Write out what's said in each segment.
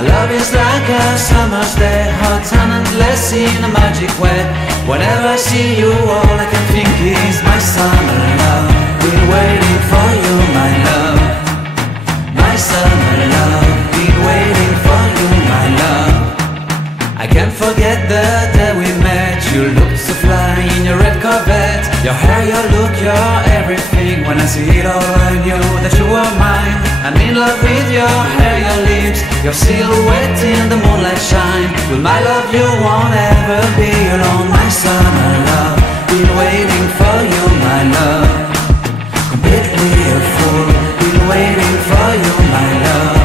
Our love is like a summer's day, hot and endless in a magic way. Whenever I see you, all I can think is my summer love. Been waiting for you, my love. My summer love. Been waiting for you, my love. I can't forget the day we met. You looked so fly in your red Corvette. Your hair, your look, your everything. When I see it all, I knew that you were mine. I'm in love with your hair, your lips, your silhouette in the moonlight shine. With my love you won't ever be alone. My summer love, been waiting for you, my love. Completely a fool, been waiting for you, my love.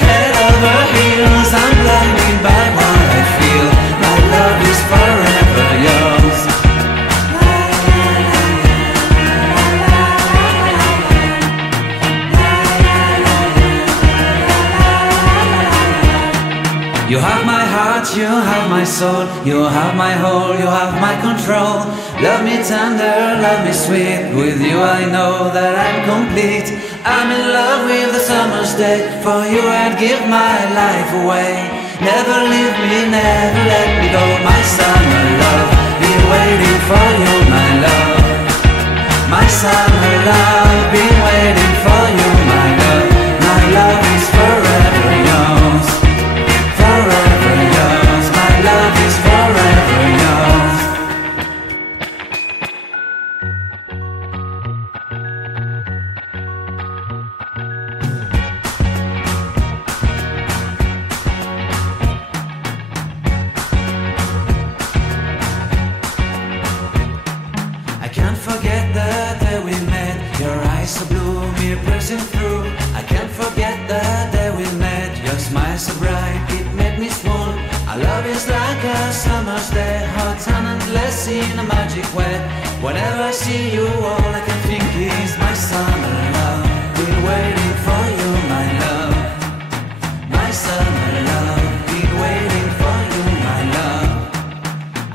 Head over heels, I'm blinded by what I feel. My love is forever yours. You have my heart, you have my soul, you have my whole, you have my control. Love me tender, love me sweet, with you I know that I'm complete. I'm in love with the summer's day, for you I'd give my life away. Never leave me, never let me go, my summer love. Been waiting for you, my love. My summer love, been waiting for you, my love. My love is forever yours. Forever yours, my love is forever yours. I can't forget the day we met. Your eyes so blue, me pressing through. I can't forget the day we met. Your smile so bright, it made me swoon. Our love is like a summer's day, hot and endless in a magic way. Whenever I see you, all I can think is my summer love. Been waiting for you, my love. My summer love. Been waiting for you, my love.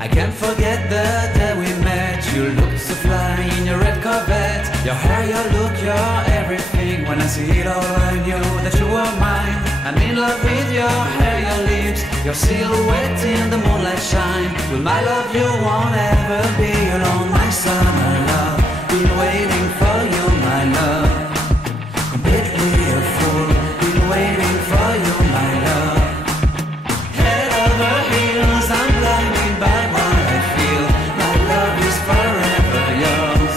I can't forget the day we met. You looked so fly in your red Corvette. Your hair, your look, your everything. When I see it all, I knew that you were mine. I'm in love with your hair, your lips, your silhouette in the moonlight shine. With my love you won't ever be alone. My summer love, been waiting for you, my love. Completely a fool, been waiting for you, my love. Head over heels, I'm blinded by what I feel. My love is forever yours.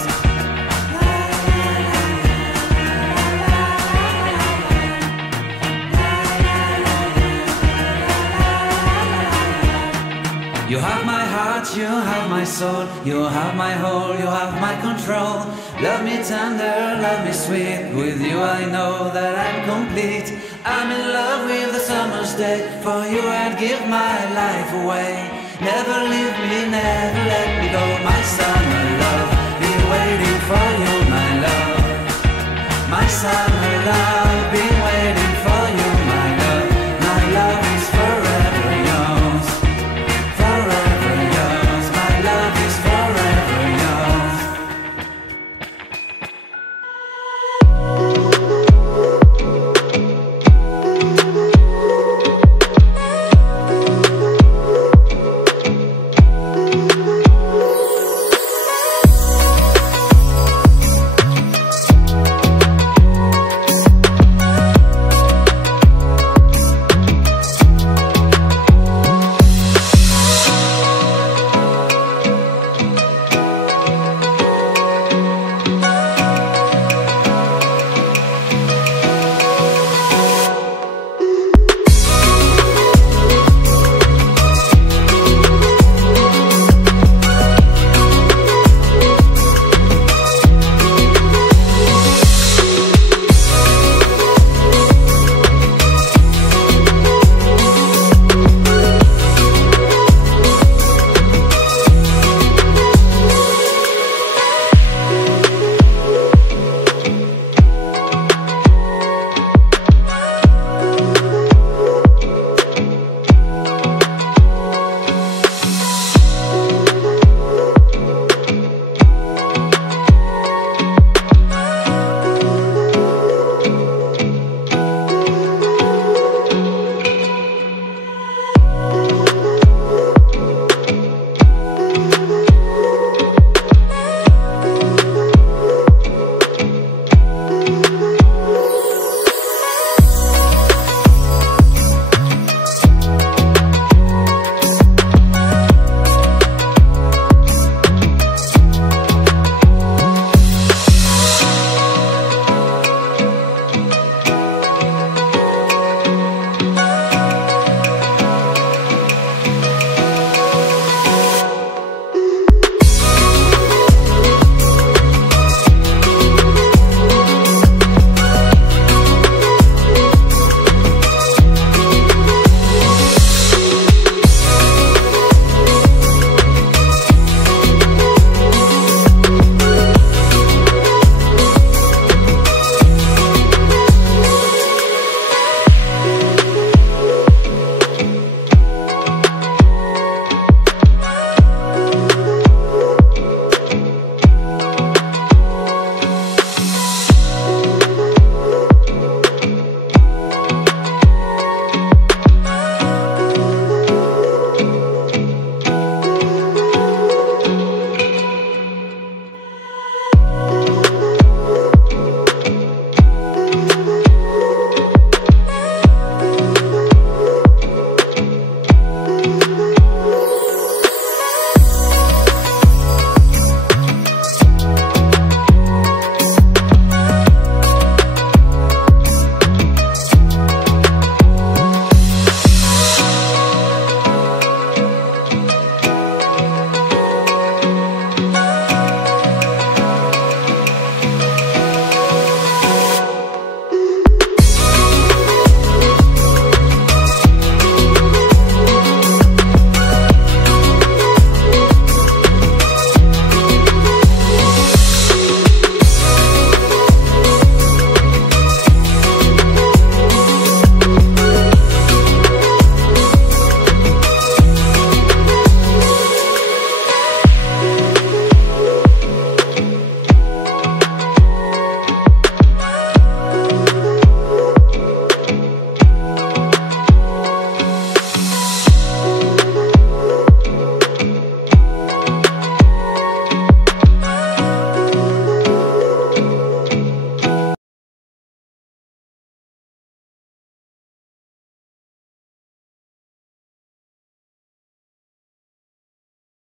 You have my heart, you have my soul, you have my whole, you have my control. Love me tender, love me sweet, with you I know that I'm complete. I'm in love with the summer's day, for you I'd give my life away. Never leave me, never let me go, my summer love. Been waiting for you, my love. My summer love, been